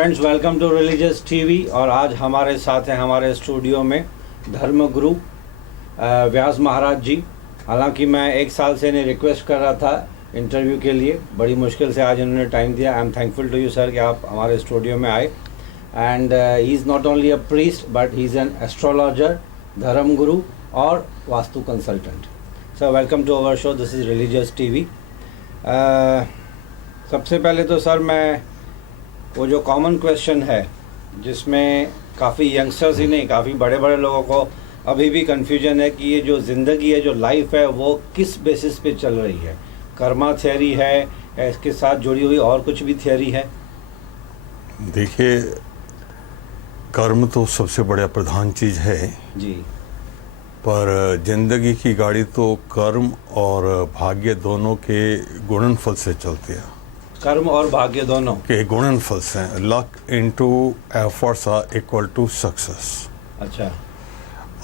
Friends, welcome to Religious TV. और आज हमारे साथ हैं हमारे स्टूडियो में धर्मगुरु व्यास महाराज जी। हालांकि मैं एक साल से इन्हें रिक्वेस्ट कर रहा था इंटरव्यू के लिए, बड़ी मुश्किल से आज इन्होंने टाइम दिया। I am thankful to you sir कि आप हमारे स्टूडियो में आए। And he is not only a priest but he is an astrologer, धर्मगुरु और vastu consultant. Sir, welcome to our show, this is Religious TV. सबसे पहले तो सर मैं वो जो कॉमन क्वेश्चन है जिसमें काफ़ी यंगस्टर्स ही नहीं, काफ़ी बड़े बड़े लोगों को अभी भी कन्फ्यूजन है कि ये जो ज़िंदगी है, जो लाइफ है, वो किस बेसिस पे चल रही है। कर्मा थियरी है या इसके साथ जुड़ी हुई और कुछ भी थियरी है? देखिए, कर्म तो सबसे बड़ा प्रधान चीज़ है जी, पर जिंदगी की गाड़ी तो कर्म और भाग्य दोनों के गुणनफल से चलती है। कर्म और भाग्य दोनों के गुणनफल से luck into efforts are equal to success. अच्छा।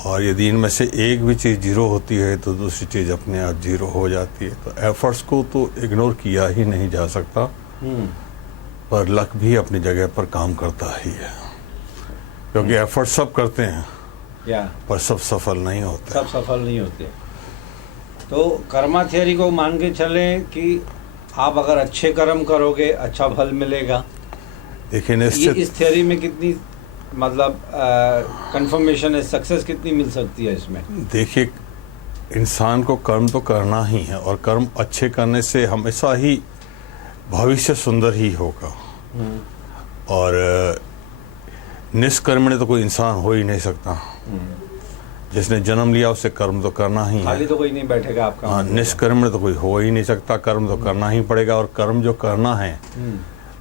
और यदि इनमें से एक भी चीज़ जीरो होती है तो दूसरी चीज़ अपने आप जीरो हो जाती है। तो एफर्ट्स को तो इग्नोर किया ही नहीं जा सकता, पर लक भी अपनी जगह पर काम करता ही है, क्योंकि एफर्ट सब करते हैं पर सब सफल नहीं होते। सब सफल नहीं होते। तो कर्मा थियरी को मान के चलें कि आप अगर अच्छे कर्म करोगे अच्छा फल मिलेगा। देखिए, निश्चित इस थियरी में कितनी मतलब कंफर्मेशन है, सक्सेस कितनी मिल सकती है इसमें? देखिए, इंसान को कर्म तो करना ही है और कर्म अच्छे करने से हमेशा ही भविष्य सुंदर ही होगा। और निष्कर्मण्य तो कोई इंसान हो ही नहीं सकता। जिसने जन्म लिया उसे कर्म तो करना ही है। खाली तो कोई नहीं बैठेगा आपका। हाँ, निष्कर्मण्य तो कोई हो ही नहीं सकता, कर्म तो करना ही पड़ेगा। और कर्म जो करना है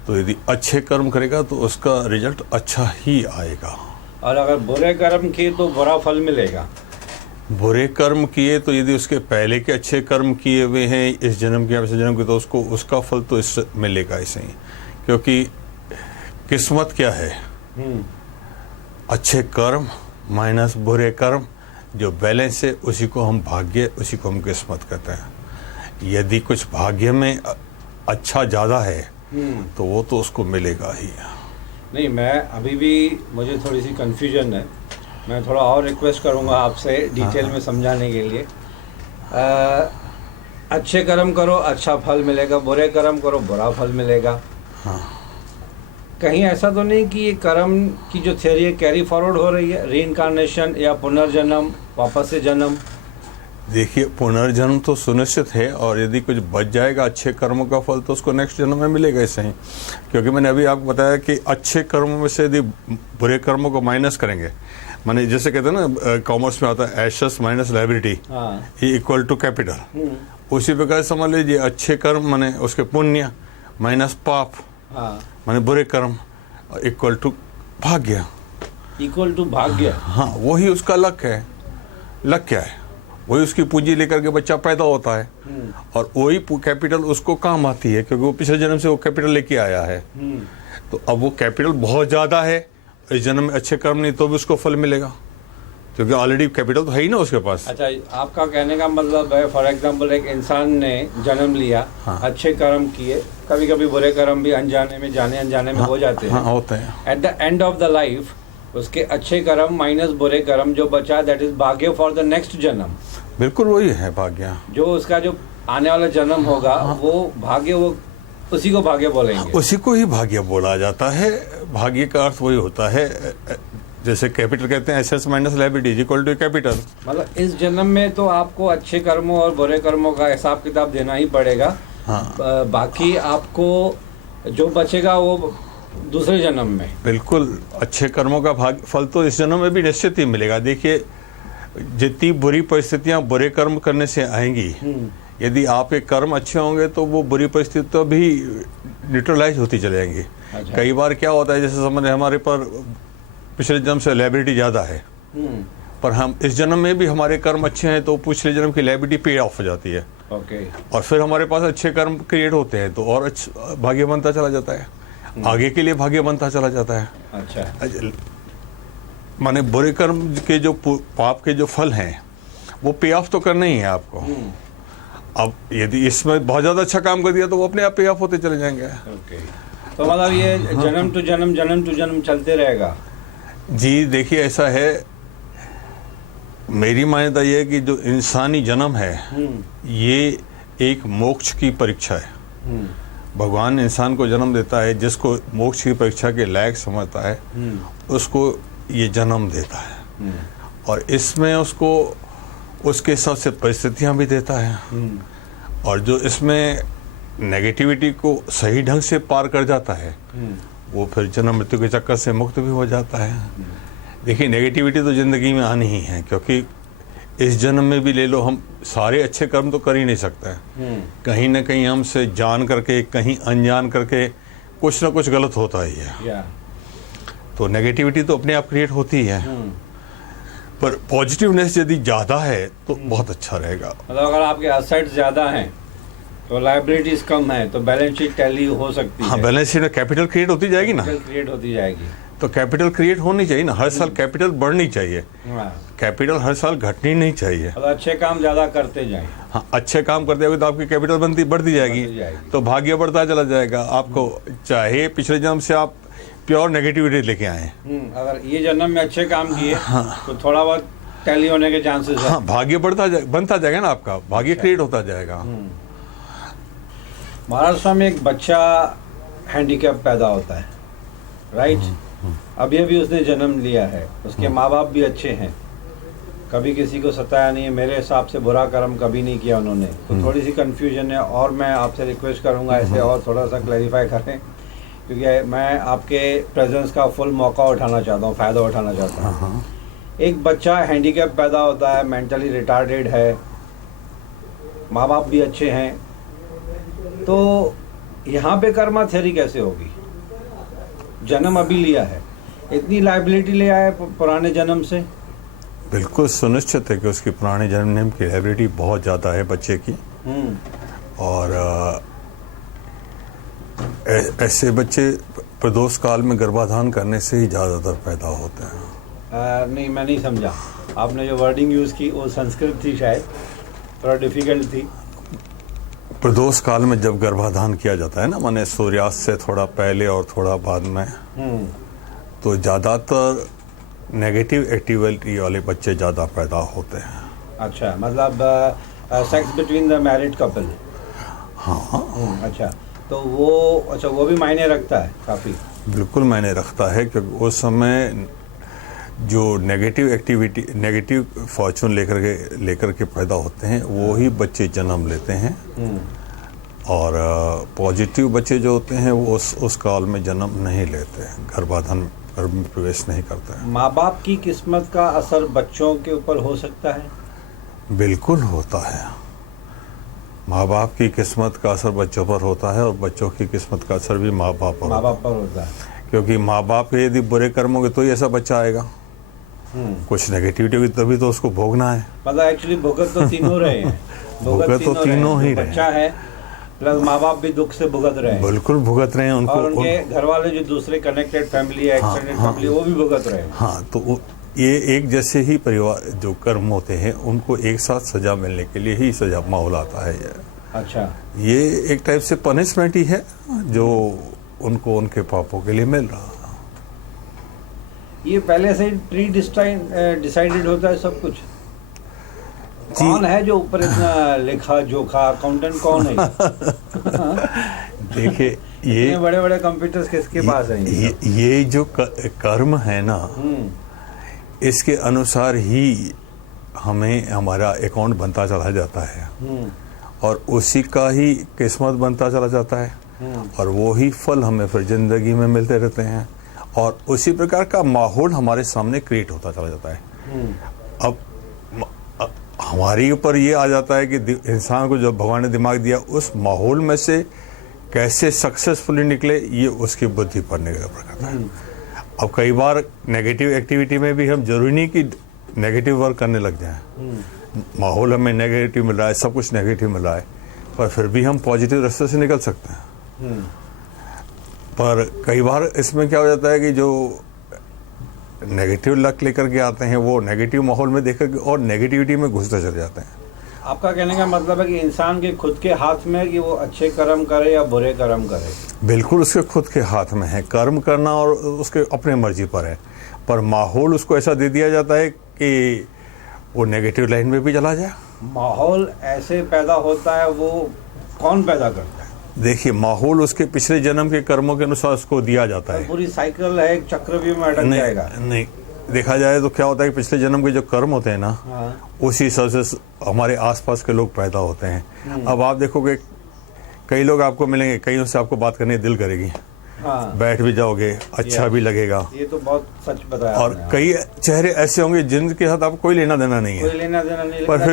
तो यदि अच्छे कर्म करेगा तो उसका रिजल्ट अच्छा ही आएगा। और अगर बुरे कर्म किए तो बुरा फल मिलेगा। बुरे कर्म किए तो यदि उसके पहले के अच्छे कर्म किए हुए हैं इस जन्म के पिछले जन्म के, तो उसको उसका फल तो इस मिलेगा ऐसे ही। क्योंकि किस्मत क्या है? अच्छे कर्म माइनस बुरे कर्म, जो बैलेंस है उसी को हम भाग्य, उसी को हम किस्मत कहते हैं। यदि कुछ भाग्य में अच्छा ज़्यादा है तो वो तो उसको मिलेगा ही। नहीं, मैं अभी भी मुझे थोड़ी सी कन्फ्यूजन है। मैं थोड़ा और रिक्वेस्ट करूँगा आपसे डिटेल में समझाने के लिए। अच्छे कर्म करो अच्छा फल मिलेगा, बुरे कर्म करो बुरा फल मिलेगा। हाँ। कहीं ऐसा तो नहीं कि ये कर्म की जो थियरी है कैरी फॉरवर्ड हो रही है, रीइंकारनेशन या पुनर्जन्म, वापस से जन्म? देखिए, पुनर्जन्म तो सुनिश्चित है, और यदि कुछ बच जाएगा अच्छे कर्मों का फल तो उसको नेक्स्ट जन्म में मिलेगा ऐसे ही। क्योंकि मैंने अभी आपको बताया कि अच्छे कर्मों में से यदि बुरे कर्मों को माइनस करेंगे, माने जैसे कहते हैं ना, कॉमर्स में आता है assets minus liability equal to capital. उसी प्रकार समझ लीजिए, अच्छे कर्म माने उसके पुण्य माइनस पाप माने बुरे कर्म इक्वल टू भाग्य। इक्वल टू भाग्य। हाँ, वही उसका लक है। लक क्या है? वही उसकी पूंजी लेकर के बच्चा पैदा होता है और वही कैपिटल उसको काम आती है, क्योंकि वो पिछले जन्म से वो कैपिटल लेके आया है। तो अब वो कैपिटल बहुत ज़्यादा है, इस जन्म में अच्छे कर्म नहीं तो भी उसको फल मिलेगा, क्योंकि ऑलरेडी कैपिटल तो है ही ना उसके पास। अच्छा, आपका कहने का मतलब है, फॉर एग्जांपल एक इंसान ने जन्म लिया, अच्छे कर्म किए, कभी कभी बुरे कर्म भी अनजाने में, जाने अनजाने में हो जाते हैं। हाँ, होते हैं। At the end of the life उसके अच्छे कर्म माइनस बुरे कर्म जो बचा, दैट इज भाग्य फॉर द नेक्स्ट जन्म। बिल्कुल वही है भाग्य। जो उसका जो आने वाला जन्म होगा वो भाग्य, वो उसी को भाग्य बोलेंगे। उसी को ही भाग्य बोला जाता है। भाग्य का अर्थ वही होता है, जैसे कैपिटल कहते हैं assets minus liability equal to capital. मतलब इस जन्म में तो आपको अच्छे कर्मों और बुरे कर्मों का हिसाब किताब देना ही पड़ेगा। हाँ। बाकी आपको जो बचेगा वो दूसरे जन्म में। बिल्कुल, अच्छे कर्मों का भाग फल तो इस जन्म में भी निश्चित ही मिलेगा। देखिए, जितनी बुरी परिस्थितियां बुरे कर्म करने से आएंगी, यदि आपके कर्म अच्छे होंगे तो वो बुरी परिस्थिति तो भी न्यूट्रलाइज होती चली जाएंगी। अच्छा। कई बार क्या होता है, जैसे समझ हमारे पर पिछले जन्म से लायबिलिटी ज़्यादा है, पर हम इस जन्म में भी हमारे कर्म अच्छे हैं तो पिछले जन्म की लायबिलिटी पे ऑफ हो जाती है। और फिर हमारे पास अच्छे कर्म क्रिएट होते हैं तो और अच्छा भाग्य बनता चला जाता है, आगे के लिए भाग्य बनता चला जाता है। अच्छा। माने बुरे कर्म के जो पाप के जो फल हैं वो पे ऑफ तो करना ही है आपको। अब यदि इसमें बहुत ज़्यादा अच्छा काम कर दिया तो वो अपने आप पे ऑफ होते चले जाएंगे। तो मतलब ये जन्म टू जन्म चलते रहेगा। जी देखिए, ऐसा है, मेरी मान्यता ये है कि जो इंसानी जन्म है ये एक मोक्ष की परीक्षा है। भगवान इंसान को जन्म देता है, जिसको मोक्ष की परीक्षा के लायक समझता है उसको ये जन्म देता है, और इसमें उसको उसके हिसाब से परिस्थितियां भी देता है, और जो इसमें नेगेटिविटी को सही ढंग से पार कर जाता है वो फिर जन्म मृत्यु के चक्कर से मुक्त भी हो जाता है। देखिए, नेगेटिविटी तो ज़िंदगी में आनी ही है, क्योंकि इस जन्म में भी ले लो, हम सारे अच्छे कर्म तो कर ही नहीं सकते हैं। कहीं ना कहीं हमसे जान करके, कहीं अनजान करके कुछ ना कुछ गलत होता ही है। तो नेगेटिविटी तो अपने आप क्रिएट होती ही है, पर पॉजिटिवनेस यदि ज़्यादा है तो बहुत अच्छा रहेगा। मतलब अगर आपके एसेट्स ज़्यादा हैं तो लायबिलिटीज कम है तो बैलेंस शीट टैली हो सकती है। हाँ, बैलेंस शीट में कैपिटल क्रिएट होती जाएगी ना, क्रिएट होती जाएगी। तो कैपिटल क्रिएट होनी चाहिए ना, हर साल कैपिटल बढ़नी चाहिए, कैपिटल हर साल घटनी नहीं चाहिए। मतलब अच्छे काम ज़्यादा करते जाएं। हाँ, अच्छे काम करते जाओगे तो आपकी कैपिटल बढ़ती जाएगी, तो भाग्य बढ़ता चला जाएगा। आपको चाहे पिछले जन्म से आप प्योर नेगेटिविटी लेके आए, अगर ये जन्म में अच्छे काम किए तो थोड़ा बहुत टैली होने के चांसेस है। हाँ, भाग्य बनता जाएगा ना, आपका भाग्य क्रिएट होता जाएगा। महाराष्ट्र में एक बच्चा हैंडीकैप पैदा होता है, राइट? अभी उसने जन्म लिया है, उसके माँ बाप भी अच्छे हैं, कभी किसी को सताया नहीं है, मेरे हिसाब से बुरा कर्म कभी नहीं किया उन्होंने। तो थोड़ी सी कंफ्यूजन है, और मैं आपसे रिक्वेस्ट करूंगा ऐसे और थोड़ा सा क्लैरिफाई करें, क्योंकि मैं आपके प्रेजेंस का फुल मौका उठाना चाहता हूँ, फ़ायदा उठाना चाहता हूँ। एक बच्चा हैंडीकैप पैदा होता है, मेंटली रिटार्डेड है, माँ बाप भी अच्छे हैं, तो यहाँ पे कर्मा थ्योरी कैसे होगी? जन्म अभी लिया है, इतनी लायबिलिटी ले आया पुराने जन्म से। बिल्कुल सुनिश्चित है कि उसकी पुराने जन्म की लायबिलिटी बहुत ज़्यादा है बच्चे की, और ऐसे बच्चे प्रदोष काल में गर्भाधान करने से ही ज़्यादातर पैदा होते हैं। नहीं, मैं नहीं समझा, आपने जो वर्डिंग यूज़ की वो संस्कृत थी, शायद थोड़ा डिफिकल्ट थी। प्रदोष काल में जब गर्भाधान किया जाता है ना, माने सूर्यास्त से थोड़ा पहले और थोड़ा बाद में, तो ज़्यादातर नेगेटिव एक्टिविटी वाले बच्चे ज़्यादा पैदा होते हैं। अच्छा, मतलब sex between the married couple. हाँ। अच्छा, तो वो भी मायने रखता है काफ़ी। बिल्कुल मायने रखता है, क्योंकि उस समय जो नेगेटिव एक्टिविटी, नेगेटिव फॉर्चून लेकर के पैदा होते हैं वो ही बच्चे जन्म लेते हैं, और पॉजिटिव बच्चे जो होते हैं वो उस काल में जन्म नहीं लेते हैं, गर्भ में प्रवेश नहीं करते हैं। माँ बाप की किस्मत का असर बच्चों के ऊपर हो सकता है? बिल्कुल होता है, माँ बाप की किस्मत का असर बच्चों पर होता है, और बच्चों की किस्मत का असर भी माँ बाप पर होता है, क्योंकि माँ बाप के यदि बुरे कर्म होंगे तो ही ऐसा बच्चा आएगा। कुछ नेगेटिविटी होगी तभी तो उसको भोगना है। मतलब एक्चुअली भुगत तो तीनों रहे हैं। भुगत तो तीनों ही रहे। बच्चा है प्लस माँ बाप भी दुख से भुगत रहे हैं। बिल्कुल भुगत रहे हैं उनको, और उनके घर वाले जो दूसरे कनेक्टेड फैमिली है, एक्सटेंडेड फैमिली, वो भी भुगत रहे हैं। हाँ, तो ये एक जैसे ही परिवार जो कर्म होते हैं उनको एक साथ सजा मिलने के लिए ही सजा माहौल आता है ये। अच्छा, ये एक टाइप से पनिशमेंट ही है जो उनको उनके पापों के लिए मिल रहा। ये पहले से प्री डिसाइडेड होता है सब कुछ? कौन है जो ऊपर इतना लेखा जोखा अकाउंटेंट कौन है? देखिए, ये बड़े बड़े कंप्यूटर्स किसके पास हैं? ये जो कर्म है ना, इसके अनुसार ही हमें हमारा अकाउंट बनता चला जाता है, और उसी का ही किस्मत बनता चला जाता है, और वो ही फल हमें फिर जिंदगी में मिलते रहते हैं, और उसी प्रकार का माहौल हमारे सामने क्रिएट होता चला जाता है। अब हमारे ऊपर ये आ जाता है कि इंसान को जो भगवान ने दिमाग दिया उस माहौल में से कैसे सक्सेसफुली निकले, ये उसकी बुद्धि पर निर्भर करता है। अब कई बार नेगेटिव एक्टिविटी में भी हम जरूरी नहीं कि नेगेटिव वर्क करने लग जाएं। माहौल हमें नेगेटिव मिल रहा है, सब कुछ नेगेटिव मिल रहा है, पर फिर भी हम पॉजिटिव रास्ते से निकल सकते हैं। पर कई बार इसमें क्या हो जाता है कि जो नेगेटिव लक लेकर के आते हैं वो नेगेटिव माहौल में देख कर और नेगेटिविटी में घुसते चले जाते हैं, आपका कहने का मतलब है कि इंसान के खुद के हाथ में है कि वो अच्छे कर्म करे या बुरे कर्म करे? बिल्कुल उसके खुद के हाथ में है, कर्म करना और उसके अपने मर्जी पर है। पर माहौल उसको ऐसा दे दिया जाता है कि वो नेगेटिव लाइन में भी चला जाए। माहौल ऐसे पैदा होता है, वो कौन पैदा करता है? देखिए, माहौल उसके पिछले जन्म के कर्मों के अनुसार उसको दिया जाता है। पूरी साइकिल है, एक चक्रव्यूह में अटक जाएगा। नहीं, देखा जाए तो क्या होता है कि पिछले जन्म के जो कर्म होते हैं ना, उसी हिसाब से हमारे आसपास के लोग पैदा होते हैं। अब आप देखोगे कई लोग आपको मिलेंगे, कईयों से आपको बात करने दिल करेगी, बैठ भी जाओगे, अच्छा भी लगेगा। ये तो बहुत सच बताया। और कई चेहरे ऐसे होंगे जिनके साथ आपको कोई लेना देना नहीं है, कोई लेना देना नहीं, पर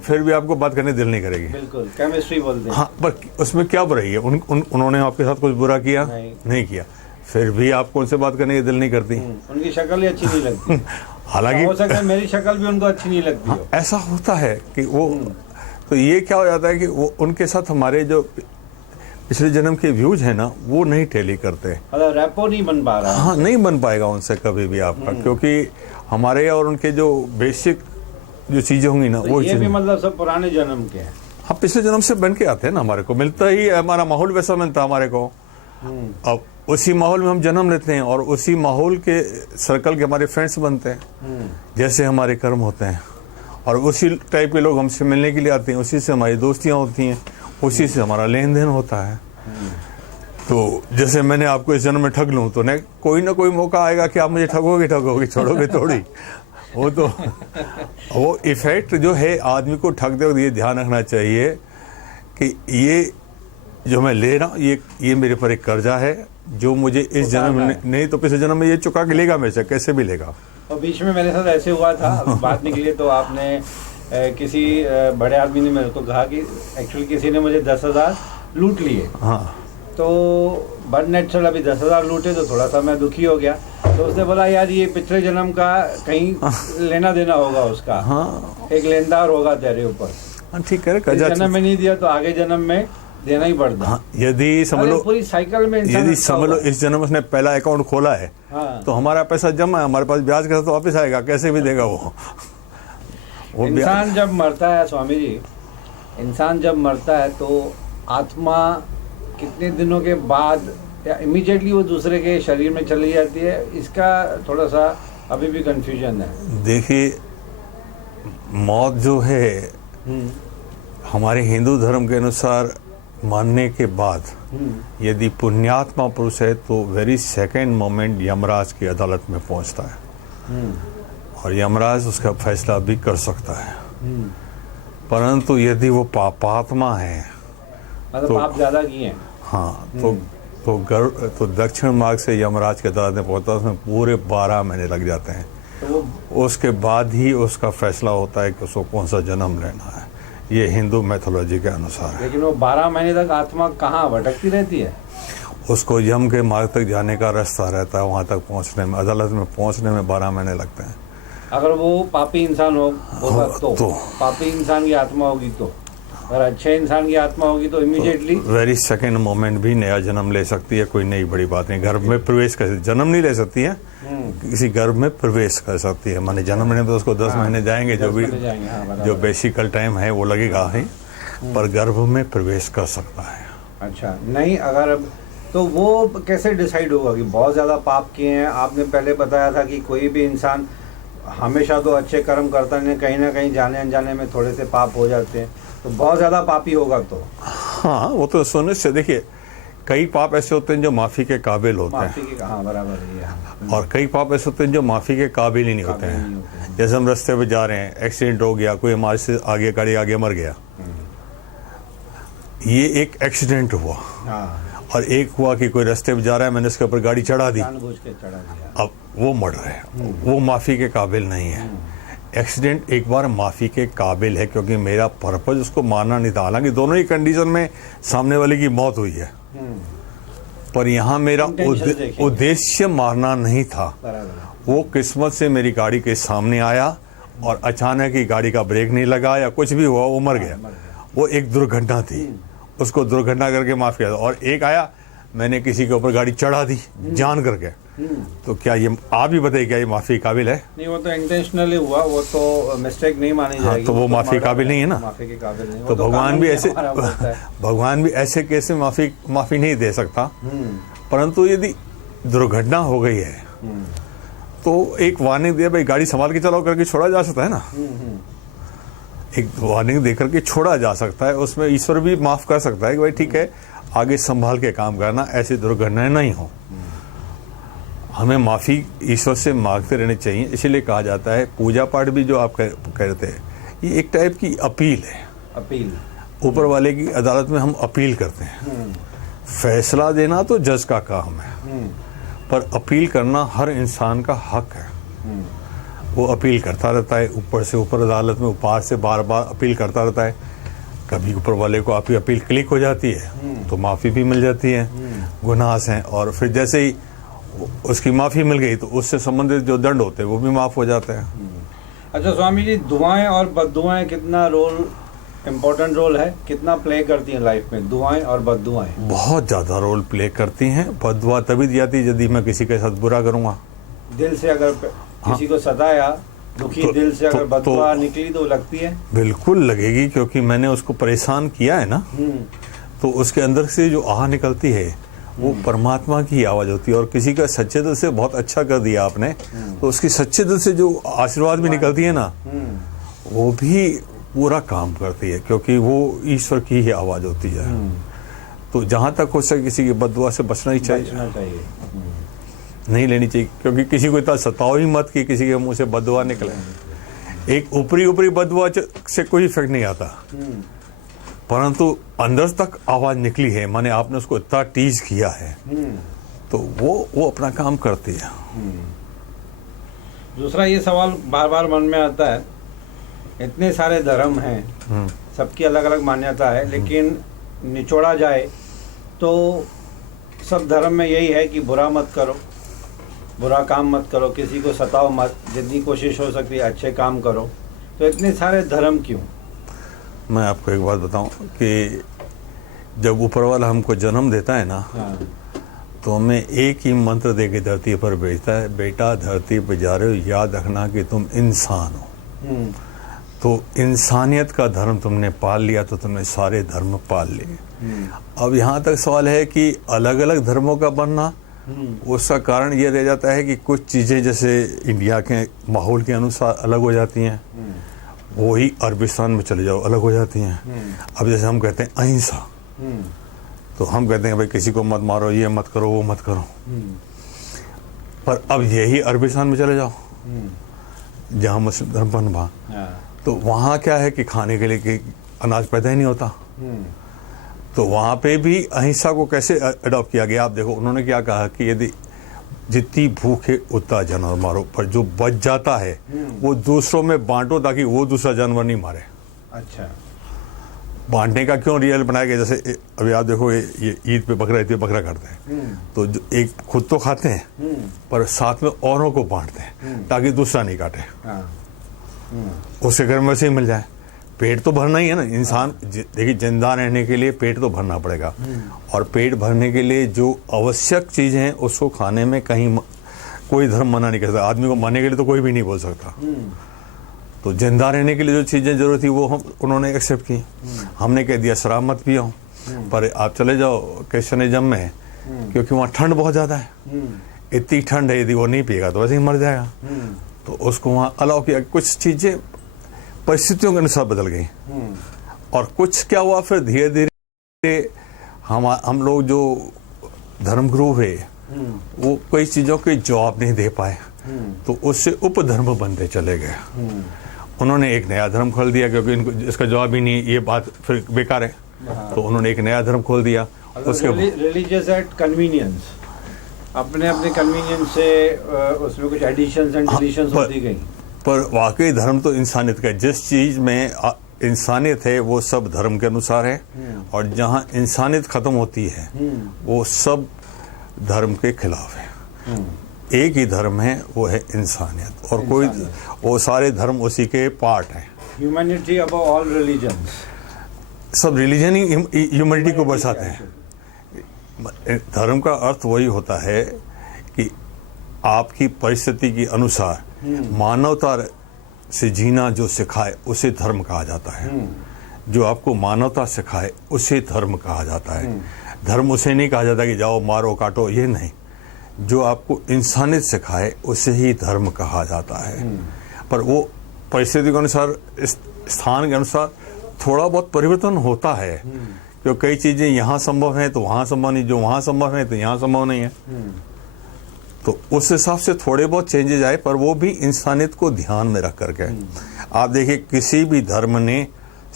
फिर भी आपको बात करने दिल नहीं करेगी। बिल्कुल केमिस्ट्री बोलते हैं। हाँ, पर उसमें क्या बुराई है? उन्होंने आपके साथ कुछ बुरा किया नहीं किया, फिर भी आपको उनसे बात करने की दिल नहीं करती। उनकी शक्ल ही अच्छी नहीं लगती। हालांकि हो सकता है मेरी शक्ल भी उनको अच्छी नहीं लगती हो। ऐसा होता है कि वो, तो ये क्या हो जाता है कि वो उनके साथ हमारे जो पिछले जन्म के व्यूज है ना, वो नहीं टैली करते। रैपो नहीं बन पा रहा है। हाँ, नहीं बन पाएगा उनसे कभी भी आपका, क्योंकि हमारे और उनके जो बेसिक जो चीजें होंगी ना, तो वो ये भी मतलब सब पुराने जन्म के हैं। हाँ, पिछले जन्म से बन के आते हैं ना, हमारे को मिलता ही, हमारा माहौल वैसा मिलता है हमारे को। अब उसी माहौल में हम जन्म लेते हैं और उसी माहौल के सर्कल के हमारे फ्रेंड्स बनते हैं, जैसे हमारे कर्म होते हैं, और उसी टाइप के लोग हमसे मिलने के लिए आते हैं, उसी से हमारी दोस्तियां होती हैं, उसी से हमारा लेन देन होता है। तो जैसे मैंने आपको इस जन्म में ठग लूं तो कोई ना कोई मौका आएगा कि आप मुझे ठगोगे, छोड़ोगे थोड़ी। वो तो वो इफेक्ट जो है आदमी को ठगते वक्त ये ध्यान रखना चाहिए कि ये जो मैं ले रहा हूँ, ये मेरे पर एक कर्जा है जो मुझे इस जन्म में नहीं तो पिछले जन्म में ये चुका के लेगा, मेरे से कैसे भी लेगा। और बीच में मेरे साथ ऐसे हुआ था, बात निकली तो आपने किसी बड़े आदमी ने मेरे को कहा कि एक्चुअली किसी ने मुझे 10,000 लूट लिए। हाँ, तो बट नेचुरल अभी 10,000 लूटे तो थोड़ा सा मैं दुखी हो गया। तो उसने बोला यार ये पिछले जन्म का कहीं लेना देना होगा उसका। हाँ, एक लेनदार होगा तेरे ऊपर। ठीक है, इस जन्म में नहीं दिया तो आगे जन्म में देना ही पड़ता। हाँ, यदि समझ लो पूरी साइकिल में यदि समझ लो इस जन्म उसने पहला अकाउंट खोला है, तो हमारा पैसा जमा है, हमारे पास ब्याज के साथ वापस आएगा, कैसे भी देगा वो। इंसान जब मरता है स्वामी जी, इंसान जब मरता है तो आत्मा कितने दिनों के बाद या इमीडिएटली वो दूसरे के शरीर में चली जाती है? इसका थोड़ा सा अभी भी कंफ्यूजन है। देखिए, मौत जो है हमारे हिंदू धर्म के अनुसार मानने के बाद यदि पुण्यात्मा पुरुष है तो वेरी सेकेंड मोमेंट यमराज की अदालत में पहुंचता है और यमराज उसका फैसला भी कर सकता है। परंतु यदि वो पापात्मा है, मतलब तो पाप ज्यादा किए हैं, हाँ, तो दक्षिण मार्ग से यमराज के अदालत में पहुंचता है, उसमें पूरे 12 महीने लग जाते हैं। तो उसके बाद ही उसका फैसला होता है कि उसको कौन सा जन्म लेना है, ये हिंदू मैथोलॉजी के अनुसार है। लेकिन वो 12 महीने तक आत्मा कहाँ भटकती रहती है? उसको यम के मार्ग तक जाने का रास्ता रहता है, वहां तक पहुंचने में, अदालत में पहुंचने में 12 महीने लगते हैं। अगर वो पापी इंसान होगा तो पापी इंसान की आत्मा होगी तो, अगर अच्छे इंसान की आत्मा होगी तो इमीडिएटली वेरी सेकेंड मोमेंट भी नया जन्म ले सकती है, कोई नई बड़ी बात नहीं। गर्भ में प्रवेश कर, जन्म नहीं ले सकती है, किसी गर्भ में प्रवेश कर सकती है। माने जन्म लेने में तो उसको 10 महीने जाएंगे, जो भी जो बेसिकल टाइम है वो लगेगा ही, पर गर्भ में प्रवेश कर सकता है। अच्छा, नहीं अगर अब तो वो कैसे डिसाइड होगा कि बहुत ज्यादा पाप किए हैं? आपने पहले बताया था कि कोई भी इंसान हमेशा तो अच्छे कर्म करता नहीं, कहीं ना कहीं जाने अनजाने में थोड़े से पाप हो जाते हैं, तो बहुत ज्यादा पापी होगा तो। हाँ, वो तो सुनिश्चित। देखिए, कई पाप ऐसे होते हैं जो माफी के काबिल होते हैं, हाँ बराबर है, और कई पाप ऐसे होते हैं जो माफी के काबिल ही नहीं होते हैं। जैसे हम रास्ते पे जा रहे हैं, एक्सीडेंट हो गया, कोई हमारे से आगे गाड़ी आगे मर गया, ये एक एक्सीडेंट हुआ। और एक हुआ कि कोई रास्ते पे जा रहा है, मैंने उसके ऊपर गाड़ी चढ़ा दी, अब वो मर्डर है, वो माफी के काबिल नहीं है। एक्सीडेंट एक बार माफी के काबिल है क्योंकि मेरा पर्पज उसको मारना नहीं था, हालांकि दोनों ही कंडीशन में सामने वाले की मौत हुई है, पर यहाँ मेरा उद्देश्य मारना नहीं था। वो किस्मत से मेरी गाड़ी के सामने आया और अचानक ही गाड़ी का ब्रेक नहीं लगा या कुछ भी हुआ, वो मर गया। वो एक दुर्घटना थी, उसको दुर्घटना करके माफ किया। और एक आया, मैंने किसी के ऊपर गाड़ी चढ़ा दी जान करके, तो क्या ये आप ही बताइए, क्या ये माफ़ी काबिल है? नहीं, वो तो इंटेंशनली हुआ, वो तो मिस्टेक नहीं मानी जाएगी। तो वो माफ़ी काबिल नहीं है ना? माफ़ी के काबिल नहीं। तो भगवान भी ऐसे भगवान भी ऐसे केस में माफ़ी नहीं दे सकता। परंतु यदि दुर्घटना हो गई है तो एक वार्निंग दिया, भाई गाड़ी संभाल के चलाओ करके छोड़ा जा सकता है ना। एक वार्निंग देकर के छोड़ा जा सकता है, उसमें ईश्वर भी माफ कर सकता है कि भाई ठीक है, आगे संभाल के काम करना, ऐसी दुर्घटनाएं नहीं हो। हमें माफी ईश्वर से मांगते रहनी चाहिए। इसीलिए कहा जाता है पूजा पाठ भी जो आप कहते हैं, ये एक टाइप की अपील है। अपील, ऊपर वाले की अदालत में हम अपील करते हैं। फैसला देना तो जज का काम है, पर अपील करना हर इंसान का हक है। वो अपील करता रहता है, ऊपर से ऊपर अदालत में उपहार से बार बार अपील करता रहता है। कभी ऊपर वाले को आपकी अपील क्लिक हो जाती है तो माफ़ी भी मिल जाती है, गुनाह हैं, और फिर जैसे ही उसकी माफ़ी मिल गई तो उससे संबंधित जो दंड होते हैं वो भी माफ़ हो जाते हैं। अच्छा स्वामी जी, दुआएं और बद्दुआएं कितना इम्पोर्टेंट रोल है, कितना प्ले करती हैं लाइफ में दुआएं और बद्दुआएं? बहुत ज़्यादा रोल प्ले करती हैं। बद्दुआ तभी दी जाती है यदि मैं किसी के साथ बुरा करूँगा। दिल से अगर किसी को सताया, दुखी दिल से अगर बद्दुआ निकली तो लगती है? बिल्कुल लगेगी, क्योंकि मैंने उसको परेशान किया है ना। तो उसके अंदर से जो आह निकलती है वो परमात्मा की आवाज होती है। और किसी का सच्चे दिल से बहुत अच्छा कर दिया आपने, तो उसकी सच्चे दिल से जो आशीर्वाद भी निकलती है ना, वो भी पूरा काम करती है, क्योंकि वो ईश्वर की ही आवाज होती है। तो जहां तक हो सके किसी की बद्दुआ से बचना ही चाहिए, नहीं लेनी चाहिए, क्योंकि किसी को इतना सताओ ही मत कि किसी के मुंह से बद्दुआ निकले। एक ऊपरी बद्दुआ से कोई इफेक्ट नहीं आता, परंतु अंदर तक आवाज निकली है, माने आपने उसको इतना टीज किया है, तो वो अपना काम करती है। दूसरा ये सवाल बार बार मन में आता है, इतने सारे धर्म हैं, सबकी अलग अलग मान्यता है, लेकिन निचोड़ा जाए तो सब धर्म में यही है कि बुरा मत करो, बुरा काम मत करो, किसी को सताओ मत, जितनी कोशिश हो सकती है अच्छे काम करो। तो इतने सारे धर्म क्यों? मैं आपको एक बात बताऊं कि जब ऊपर वाला हमको जन्म देता है ना, तो हमें एक ही मंत्र दे के धरती पर भेजता है, बेटा धरती पर जा रहे हो, याद रखना कि तुम इंसान हो। तो इंसानियत का धर्म तुमने पाल लिया तो तुमने सारे धर्म पाल लिए। अब यहाँ तक सवाल है कि अलग अलग धर्मों का बनना, उसका कारण ये रह जाता है कि कुछ चीज़ें जैसे इंडिया के माहौल के अनुसार अलग हो जाती हैं, वो ही अरबिस्तान में चले जाओ अलग हो जाती हैं। अब जैसे हम कहते हैं अहिंसा, तो हम कहते हैं भाई किसी को मत मारो, ये मत करो, वो मत करो। पर अब यही अरबिस्तान में चले जाओ जहाँ मुस्लिम धर्म पनपा, तो वहाँ क्या है कि खाने के लिए कि अनाज पैदा ही नहीं होता। तो वहाँ पे भी अहिंसा को कैसे अडॉप्ट किया गया? आप देखो उन्होंने क्या कहा कि यदि जितनी भूख है उतना जानवर मारो, पर जो बच जाता है वो दूसरों में बांटो ताकि वो दूसरा जानवर नहीं मारे। अच्छा, बांटने का क्यों रियल बनाया गया? जैसे अभी आप देखो ये ईद पे बकरा करते हैं, तो जो एक खुद तो खाते हैं पर साथ में औरों को बांटते हैं ताकि दूसरा नहीं काटे, उसके घर में से ही मिल जाए। पेट तो भरना ही है ना इंसान। देखिए जिंदा रहने के लिए पेट तो भरना पड़ेगा, और पेट भरने के लिए जो आवश्यक चीजें हैं उसको खाने में कहीं कोई धर्म मना नहीं कर सकता। आदमी को मारने के लिए तो कोई भी नहीं बोल सकता। तो जिंदा रहने के लिए जो चीजें जरूरत थी वो उन्होंने एक्सेप्ट की। हमने कह दिया शराब मत पियो, पर आप चले जाओ क्रिश्चियनिज्म में, क्योंकि वहाँ ठंड बहुत ज्यादा है, इतनी ठंड है, यदि वो नहीं पिएगा तो वैसे ही मर जाएगा। तो उसको वहाँ अलाउ किया। कुछ चीजें परिस्थितियों के अनुसार बदल गई, और कुछ क्या हुआ फिर धीरे धीरे हम लोग जो धर्मगुरु है वो कई चीजों के जवाब नहीं दे पाए, तो उससे उपधर्म बनते चले गए। उन्होंने एक नया धर्म खोल दिया, क्योंकि इनको इसका जवाब ही नहीं, ये बात फिर बेकार है, तो उन्होंने एक नया धर्म खोल दिया। उसके रिलीजियस एट कन्वीनियंस, अपने कन्वीनियंस से उसमें कुछ एडिशंस एंड डिलीशंस होती गई। पर वाकई धर्म तो इंसानियत का, जिस चीज में इंसानियत है वो सब धर्म के अनुसार है, और जहां इंसानियत खत्म होती है वो सब धर्म के खिलाफ है। एक ही धर्म है, वो है इंसानियत, और कोई वो सारे धर्म उसी के पार्ट हैं। ह्यूमैनिटी अबव ऑल रिलीजन्स, सब रिलीजन ही ह्यूमैनिटी को बचाते हैं। धर्म का अर्थ वही होता है कि आपकी परिस्थिति के अनुसार मानवता से जीना जो सिखाए उसे धर्म कहा जाता है। जो आपको मानवता सिखाए उसे धर्म कहा जाता है। धर्म उसे नहीं कहा जाता कि जाओ मारो काटो, ये नहीं। जो आपको इंसानियत सिखाए उसे ही धर्म कहा जाता है। पर वो परिस्थिति के अनुसार, स्थान के अनुसार थोड़ा बहुत परिवर्तन होता है, क्योंकि कई चीजें यहाँ संभव है तो वहाँ संभव नहीं, जो वहाँ संभव है तो यहाँ संभव नहीं है। तो उस हिसाब से थोड़े बहुत चेंजेज आए, पर वो भी इंसानियत को ध्यान में रख करके। आप देखिए किसी भी धर्म ने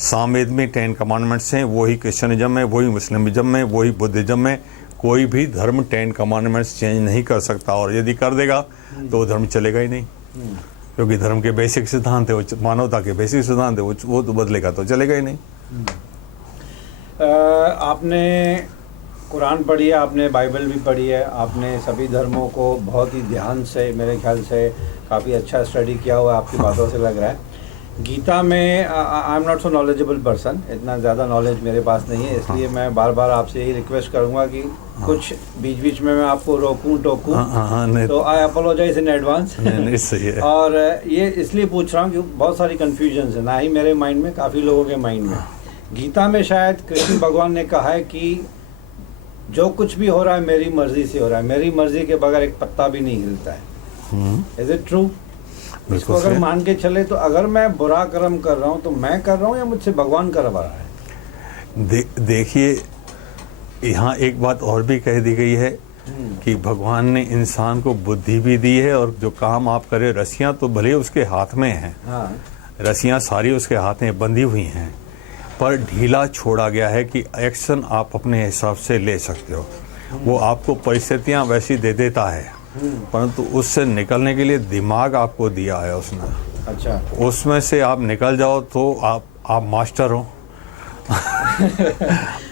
सामवेद में 10 कमांडमेंट्स हैं, वही क्रिश्चियनिज्म में, वही मुस्लिमिज्म में, वही बुद्धिज्म में। कोई भी धर्म 10 कमांडमेंट्स चेंज नहीं कर सकता, और यदि कर देगा तो वो धर्म चलेगा ही नहीं, क्योंकि धर्म के बेसिक सिद्धांत है, वो मानवता के बेसिक सिद्धांत है, वो तो बदलेगा तो चलेगा ही नहीं। आपने कुरान पढ़ी है, आपने बाइबल भी पढ़ी है, आपने सभी धर्मों को बहुत ही ध्यान से, मेरे ख्याल से काफ़ी अच्छा स्टडी किया हुआ आपकी बातों से लग रहा है। गीता में I am not so knowledgeable person, इतना ज़्यादा नॉलेज मेरे पास नहीं है, इसलिए मैं बार बार आपसे यही रिक्वेस्ट करूंगा कि कुछ बीच बीच में मैं आपको रोकूं टोकूं, तो आई अपोलोजाइज इन एडवांस। और ये इसलिए पूछ रहा हूँ कि बहुत सारी कन्फ्यूजन है, ना ही मेरे माइंड में, काफ़ी लोगों के माइंड में। गीता में शायद कृष्ण भगवान ने कहा है कि जो कुछ भी हो रहा है मेरी मर्जी से हो रहा है, मेरी मर्जी के बगैर एक पत्ता भी नहीं हिलता है। Is it true? इसको अगर मान के चले तो अगर मैं बुरा कर्म कर रहा हूँ तो मैं कर रहा हूँ या मुझसे भगवान करवा रहा है? देखिए, यहाँ एक बात और भी कह दी गई है कि भगवान ने इंसान को बुद्धि भी दी है, और जो काम आप करें, रस्सियाँ तो भले उसके हाथ में हैं, रस्सियाँ सारी उसके हाथ में बंधी हुई हैं, पर ढीला छोड़ा गया है कि एक्शन आप अपने हिसाब से ले सकते हो। वो आपको परिस्थितियाँ वैसी दे देता है, परंतु उससे निकलने के लिए दिमाग आपको दिया है उसने। अच्छा, उसमें से आप निकल जाओ तो आप मास्टर हो।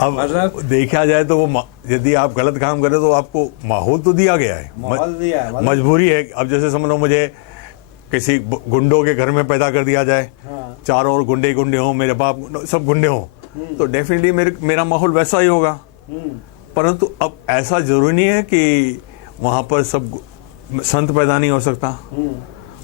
अब मतलब देखा जाए तो वो यदि आप गलत काम करें तो आपको माहौल तो दिया गया है, मजबूरी है। अब जैसे समझ लो मुझे किसी गुंडों के घर में पैदा कर दिया जाए, चारों ओर गुंडे हो, मेरे बाप सब गुंडे हो, तो डेफिनेटली मेरा माहौल वैसा ही होगा। परंतु अब ऐसा जरूरी नहीं है कि वहां पर सब संत पैदा नहीं हो सकता।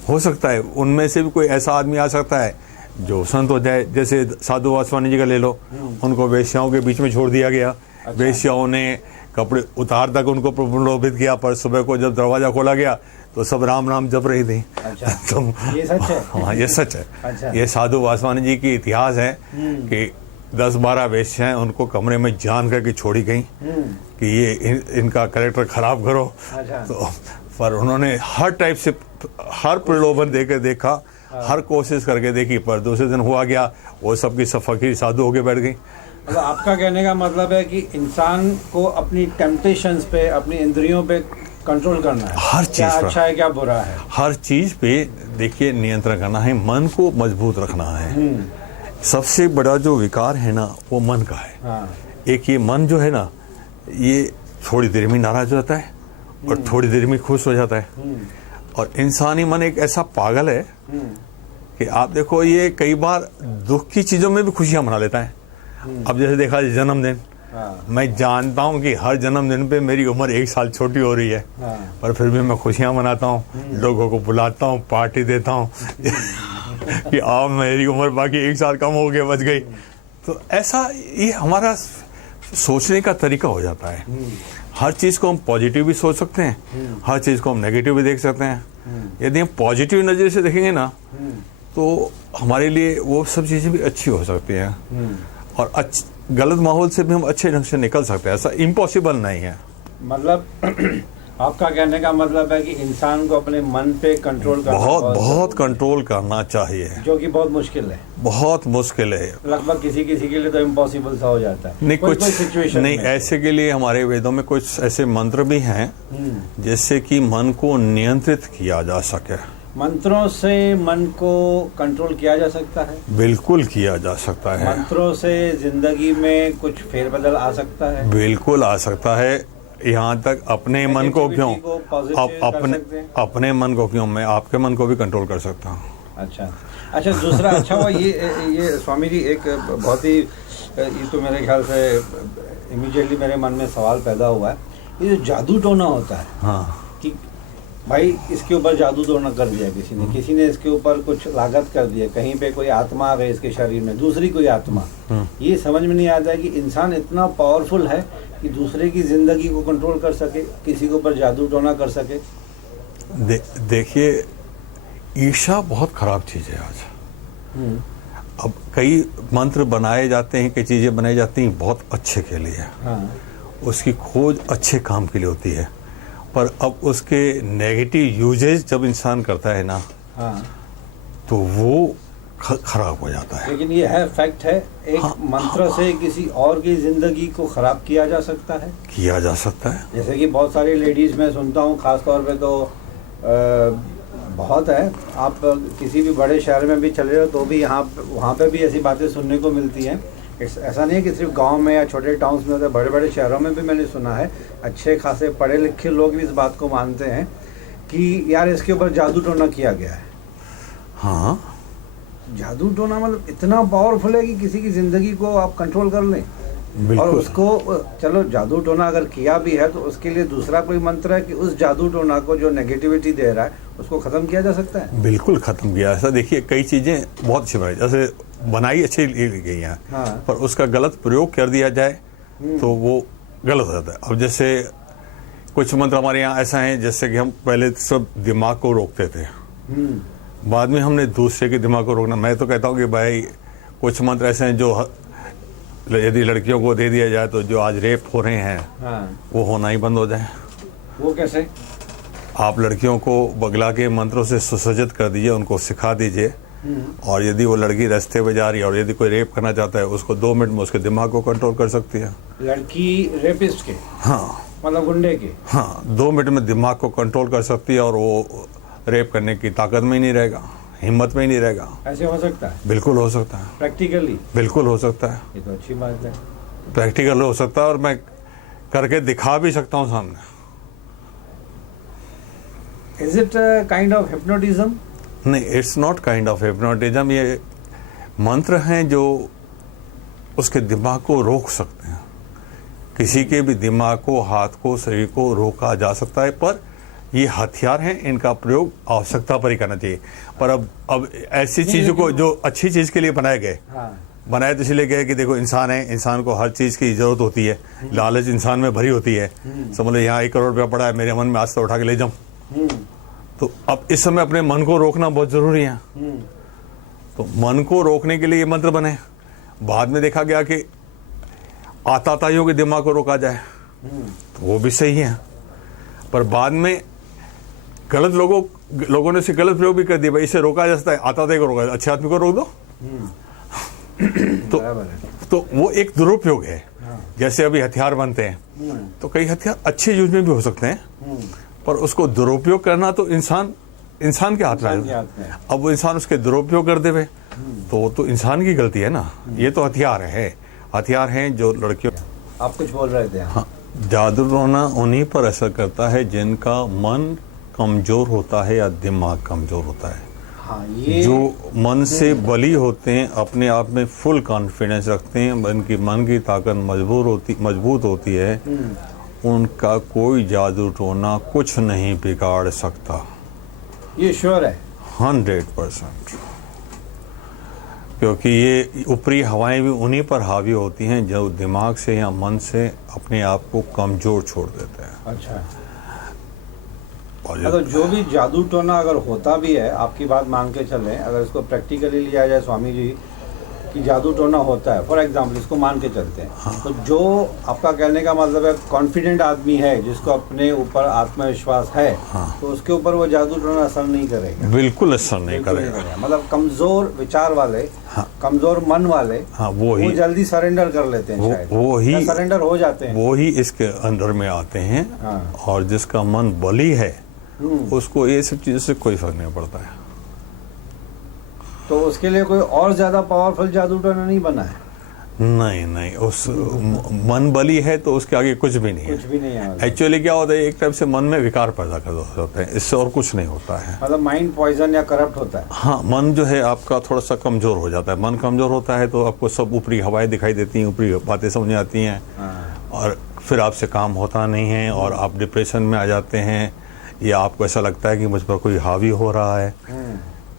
हो सकता है उनमें से भी कोई ऐसा आदमी आ सकता है जो संत हो जाए। जैसे साधु वासवानी जी का ले लो, उनको वेश्याओं के बीच में छोड़ दिया गया। अच्छा। वेश्याओं ने कपड़े उतार तक उनको प्रलोभित किया, पर सुबह को जब दरवाजा खोला गया तो सब राम राम जप रही थी। अच्छा। तो ये सच है? हाँ, ये सच है। अच्छा। ये साधु वासवानी जी की इतिहास है कि 10-12 वेश्याएं उनको कमरे में जान करके छोड़ी गई कि ये इनका कैरेक्टर खराब करो। अच्छा। तो पर उन्होंने हर टाइप से हर प्रलोभन देकर देखा, हर कोशिश करके देखी, पर दूसरे दिन हुआ गया, वो सबकी फकीर साधु होके बैठ गई। मतलब आपका कहने का मतलब है कि इंसान को अपनी टेम्पटेशंस पे, अपनी इंद्रियों पे कंट्रोल करना है, हर चीज क्या अच्छा है क्या बुरा है, हर चीज पे देखिए नियंत्रण करना है, मन को मजबूत रखना है। सबसे बड़ा जो विकार है ना वो मन का है। हाँ। एक ये मन जो है ना, ये थोड़ी देर में नाराज हो जाता है और थोड़ी देर में खुश हो जाता है। और इंसानी मन एक ऐसा पागल है कि आप देखो ये कई बार दुख की चीजों में भी खुशियां मना लेता है। अब जैसे देखा जाए जन्मदिन, मैं जानता हूँ कि हर जन्मदिन पे मेरी उम्र 1 साल छोटी हो रही है, पर फिर भी मैं खुशियां मनाता हूँ, लोगों को बुलाता हूँ, पार्टी देता हूँ कि आओ मेरी उम्र बाकी 1 साल कम हो गया, बच गई। तो ऐसा ये हमारा सोचने का तरीका हो जाता है। हर चीज को हम पॉजिटिव भी सोच सकते हैं, हर चीज को हम नेगेटिव भी देख सकते हैं। यदि हम पॉजिटिव नजर से देखेंगे ना तो हमारे लिए वो सब चीजें भी अच्छी हो सकती हैं, और गलत माहौल से भी हम अच्छे ढंग से निकल सकते हैं। ऐसा इम्पॉसिबल नहीं है। मतलब आपका कहने का मतलब है कि इंसान को अपने मन पे कंट्रोल करना बहुत कंट्रोल करना चाहिए, जो कि बहुत मुश्किल है। बहुत मुश्किल है, लगभग किसी के लिए तो इम्पॉसिबल सा हो जाता है। नहीं, कोई सिचुएशन नहीं, ऐसे के लिए हमारे वेदों में कुछ ऐसे मंत्र भी हैं जिससे कि मन को नियंत्रित किया जा सके। मंत्रों से मन को कंट्रोल किया जा सकता है? बिल्कुल किया जा सकता है। मंत्रों से जिंदगी में कुछ फेरबदल आ सकता है? बिल्कुल आ सकता है। यहाँ तक अपने मन को क्यों, अपने मन को क्यों, मैं आपके मन को भी कंट्रोल कर सकता हूँ। अच्छा दूसरा अच्छा हुआ ये स्वामी जी, एक बहुत ही, ये तो मेरे ख्याल से इमीडिएटली मेरे मन में सवाल पैदा हुआ है, ये जो जादू टोना होता है, हाँ, कि भाई इसके ऊपर जादू टोना कर दिया किसी ने इसके ऊपर कुछ लागत कर दिया, कहीं पे कोई आत्मा आ गई इसके शरीर में, दूसरी कोई आत्मा। ये समझ में नहीं आता है कि इंसान इतना पावरफुल है कि दूसरे की जिंदगी को कंट्रोल कर सके, किसी के ऊपर जादू टोना कर सके। देखिए, ईर्ष्या बहुत खराब चीज है आज। अब कई मंत्र बनाए जाते हैं, कई चीजें बनाई जाती हैं बहुत अच्छे के लिए। हाँ। उसकी खोज अच्छे काम के लिए होती है, पर अब उसके नेगेटिव यूजेज जब इंसान करता है ना, हाँ। तो वो खराब हो जाता है। लेकिन ये है फैक्ट है, एक हाँ, मंत्र से किसी और की जिंदगी को खराब किया जा सकता है। किया जा सकता है। जैसे कि बहुत सारी लेडीज मैं सुनता हूँ, खास तौर पे तो बहुत है, आप किसी भी बड़े शहर में भी चले जाओ तो भी वहाँ पे भी ऐसी बातें सुनने को मिलती हैं। ऐसा नहीं है कि सिर्फ गांव में या छोटे टाउन्स में होता है, बड़े बड़े शहरों में भी मैंने सुना है। अच्छे खासे पढ़े लिखे लोग भी इस बात को मानते हैं कि यार इसके ऊपर जादू टोना किया गया है। हाँ, जादू टोना मतलब इतना पावरफुल है कि किसी की जिंदगी को आप कंट्रोल कर लें। और उसको, चलो जादू टोना अगर किया भी है तो उसके लिए दूसरा कोई मंत्र है कि उस जादू टोना को जो नेगेटिविटी दे रहा है उसको खत्म किया जा सकता है। बिल्कुल खत्म किया। ऐसा देखिए, कई चीजें बहुत अच्छी बनाई, जैसे बनाई अच्छी गई हैं। हाँ। पर उसका गलत प्रयोग कर दिया जाए तो वो गलत हो जाता है। अब जैसे कुछ मंत्र हमारे यहाँ ऐसा है, जैसे कि हम पहले सब दिमाग को रोकते थे, बाद में हमने दूसरे के दिमाग को रोकना। मैं तो कहता हूँ कि भाई कुछ मंत्र ऐसे हैं जो यदि लड़कियों को दे दिया जाए तो जो आज रेप हो रहे हैं, हाँ। वो होना ही बंद हो जाए। वो कैसे? आप लड़कियों को बगला के मंत्रों से सुसज्जित कर दीजिए, उनको सिखा दीजिए, और यदि वो लड़की रास्ते पे जा रही है और यदि कोई रेप करना चाहता है, उसको 2 मिनट में उसके दिमाग को कंट्रोल कर सकती है। लड़की रेपिस्ट के? हाँ, मतलब गुंडे के? हाँ, 2 मिनट में दिमाग को कंट्रोल कर सकती है और वो रेप करने की ताकत में ही नहीं रहेगा, हिम्मत में ही नहीं रहेगा। ऐसे हो सकता है? बिल्कुल हो सकता है। प्रैक्टिकली? बिल्कुल हो सकता है। ये तो अच्छी बात है। प्रैक्टिकल हो सकता है और मैं करके दिखा भी सकता हूँ सामने। Is it kind of hypnotism? नहीं, it's not kind of hypnotism. ये मंत्र हैं जो उसके दिमाग को रोक सकते हैं। किसी के भी दिमाग को, हाथ को, शरीर को रोका जा सकता है, पर ये हथियार हैं, इनका प्रयोग आवश्यकता पर ही करना चाहिए। पर अब ऐसी चीजों को जो अच्छी चीज के लिए बनाए गए, बनाए तो इसलिए गए कि देखो इंसान है, इंसान को हर चीज की जरूरत होती है, लालच इंसान में भरी होती है। समझ लो यहाँ 1 करोड़ रुपया पड़ा है, मेरे मन में आज तो उठा के ले जाऊं। तो अब इस समय अपने मन को रोकना बहुत जरूरी है। तो मन को रोकने के लिए ये मंत्र बने। बाद में देखा गया कि आताताइयों के दिमाग को रोका जाए, तो वो भी सही है। पर बाद में गलत लोगों ने इसे गलत प्रयोग भी कर दिया, भाई इसे रोका जा सकता है, आताताई को रोका, अच्छे आदमी को रोक दो। तो वो एक दुरुपयोग है। जैसे अभी हथियार बनते हैं, तो कई हथियार अच्छे यूज में भी हो सकते हैं, पर उसको दुरुपयोग करना तो इंसान के हाथ में है। अब वो इंसान उसके दुरुपयोग कर देवे तो वो तो इंसान की गलती है ना। ये तो हथियार हैं जो लड़कियों। आप कुछ बोल रहे थे? हाँ, जादू टोना उन्हीं पर असर करता है जिनका मन कमजोर होता है या दिमाग कमजोर होता है। हाँ, ये जो मन से बली होते हैं, अपने आप में फुल कॉन्फिडेंस रखते हैं, उनकी मन की ताकत मजबूत होती है, उनका कोई जादू टोना कुछ नहीं बिगाड़ सकता। ये श्योर है? 100%। क्योंकि ये ऊपरी हवाएं भी उन्हीं पर हावी होती हैं जो दिमाग से या मन से अपने आप को कमजोर छोड़ देते हैं। अच्छा। और जो भी जादू टोना अगर होता भी है, आपकी बात मान के चलें, अगर इसको प्रैक्टिकली लिया जाए स्वामी जी कि जादू टोना होता है, फॉर एग्जाम्पल इसको मान के चलते हैं, हाँ। तो जो आपका कहने का मतलब है कॉन्फिडेंट आदमी है, जिसको अपने ऊपर आत्मविश्वास है, हाँ। तो उसके ऊपर वो जादू टोना असर नहीं करेगा। बिल्कुल असर नहीं करेगा। मतलब कमजोर विचार वाले, हाँ। कमजोर मन वाले, हाँ, वो जल्दी सरेंडर कर लेते हैं, शायद वो ही सरेंडर हो जाते हैं, वो ही इसके अंदर में आते हैं। हाँ। और जिसका मन बली है उसको ये सब चीजों से कोई फर्क नहीं पड़ता है। तो उसके लिए कोई और ज्यादा पावरफुल जादू टोना नहीं बना है? नहीं, उस मन बली है तो उसके आगे कुछ भी नहीं है। एक्चुअली क्या होता है, एक टाइप से मन में विकार पैदा कर होते हैं, इससे और कुछ नहीं होता है। मतलब माइंड पॉइजन या करप्ट होता है। हाँ, मन जो है आपका थोड़ा सा कमजोर हो जाता है। मन कमजोर होता है तो आपको सब ऊपरी हवाएं दिखाई देती हैं, ऊपरी बातें समझ आती हैं, और फिर आपसे काम होता नहीं है और आप डिप्रेशन में आ जाते हैं, या आपको ऐसा लगता है कि मुझ पर कोई हावी हो रहा है,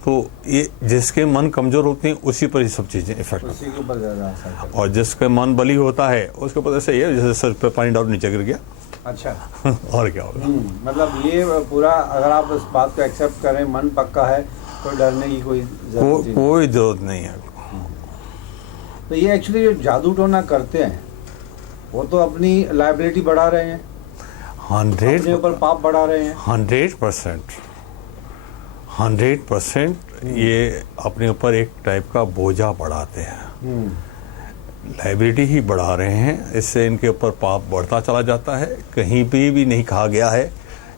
तो ये जिसके मन कमजोर होते हैं उसी पर ये सब चीजें इफेक्ट, उसी के ऊपर ज्यादा असर करता है। और जिसका मन बली होता है उसके ऊपर ऐसे ही है जैसे सर पे पानी डाल नीचे गिर गया। अच्छा। और क्या होगा। मतलब ये पूरा अगर आप इस बात को एक्सेप्ट करें, मन पक्का है, तो डरने की कोई जरूरत नहीं। कोई जरूरत नहीं है। तो ये एक्चुअली जो जादू टोना करते हैं वो तो अपनी लायबिलिटी बढ़ा रहे हैं, 100 अपने ऊपर पाप बढ़ा रहे हैं। 100% ये अपने ऊपर एक टाइप का बोझा बढ़ाते हैं, लाइबिलिटी ही बढ़ा रहे हैं। इससे इनके ऊपर पाप बढ़ता चला जाता है। कहीं भी नहीं कहा गया है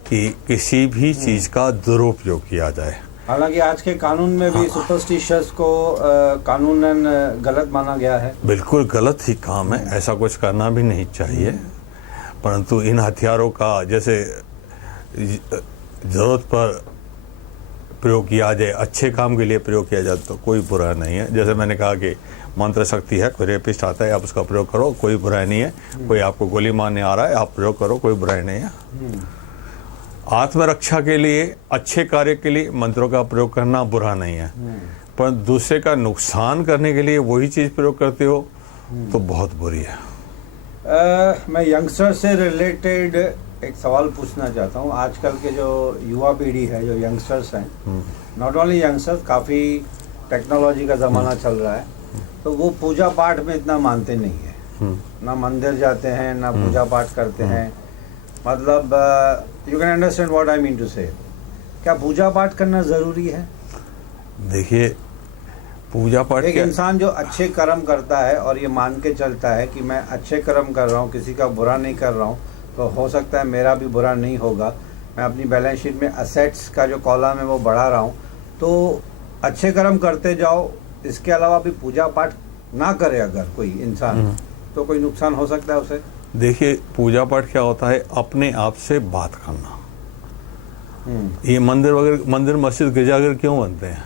कि किसी भी चीज का दुरुपयोग किया जाए। हालांकि आज के कानून में भी सुपरस्टिशियस को कानूनन गलत माना गया है। बिल्कुल गलत ही काम है, ऐसा कुछ करना भी नहीं चाहिए। परंतु इन हथियारों का जैसे जरूरत पर प्रयोग किया जाए, अच्छे काम के लिए प्रयोग किया जाए तो कोई बुरा नहीं है। जैसे मैंने कहा कि मंत्र शक्ति है, कोई रेपिस्ट आता है आप उसका प्रयोग करो, कोई बुराई नहीं है। कोई आपको गोली मारने आ रहा है आप प्रयोग करो, कोई बुराई नहीं है। आत्मरक्षा के लिए, अच्छे कार्य के लिए मंत्रों का प्रयोग करना बुरा नहीं है, पर दूसरे का नुकसान करने के लिए वही चीज प्रयोग करते हो तो बहुत बुरी है। मैं यंगस्टर से रिलेटेड एक सवाल पूछना चाहता हूँ। आजकल के जो युवा पीढ़ी है, जो यंगस्टर्स हैं, नॉट ओनली यंगस्टर्स, काफ़ी टेक्नोलॉजी का ज़माना चल रहा है, तो वो पूजा पाठ में इतना मानते नहीं है। ना मंदिर जाते हैं, ना पूजा पाठ करते हैं। मतलब you can understand what I mean to say. क्या पूजा पाठ करना ज़रूरी है? देखिए, पूजा पाठ एक इंसान जो अच्छे कर्म करता है और ये मान के चलता है कि मैं अच्छे कर्म कर रहा हूँ, किसी का बुरा नहीं कर रहा हूँ, तो हो सकता है मेरा भी बुरा नहीं होगा, मैं अपनी बैलेंस शीट में असेट्स का जो कॉलम है वो बढ़ा रहा हूँ, तो अच्छे कर्म करते जाओ। इसके अलावा भी पूजा पाठ ना करे अगर कोई इंसान, तो कोई नुकसान हो सकता है उसे। देखिए, पूजा पाठ क्या होता है? अपने आप से बात करना। ये मंदिर मस्जिद गिरजाघर क्यों बनते हैं?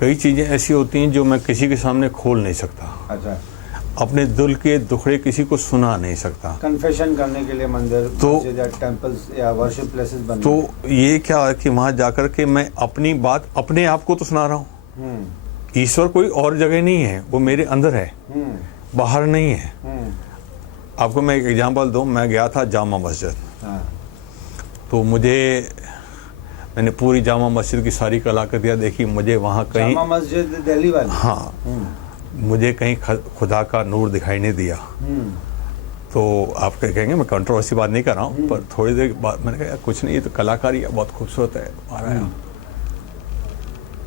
कई चीजें ऐसी होती हैं जो मैं किसी के सामने खोल नहीं सकता। अच्छा। अपने दिल के दुखड़े किसी को सुना नहीं सकता। कन्फेशन करने के लिए मंदिर, मस्जिद या टेम्पल्स या वर्शिप प्लेसेस बने। तो ये क्या है कि वहां जाकर के मैं अपनी बात अपने आप को तो सुना रहा हूँ। ईश्वर कोई और जगह नहीं है, वो मेरे अंदर है, बाहर नहीं है। आपको मैं एक एग्जांपल दूं। मैं गया था जामा मस्जिद, तो मैंने पूरी जामा मस्जिद की सारी कलाकृतियां देखी। मुझे वहाँ कहीं, जामा मस्जिद दिल्ली वाली, हाँ, मुझे कहीं खुदा का नूर दिखाई नहीं दिया। तो आप कहेंगे मैं कंट्रोवर्सी बात नहीं कर रहा हूँ, पर थोड़ी देर बाद मैंने कहा कुछ नहीं, ये तो कलाकारी है, बहुत खूबसूरत है।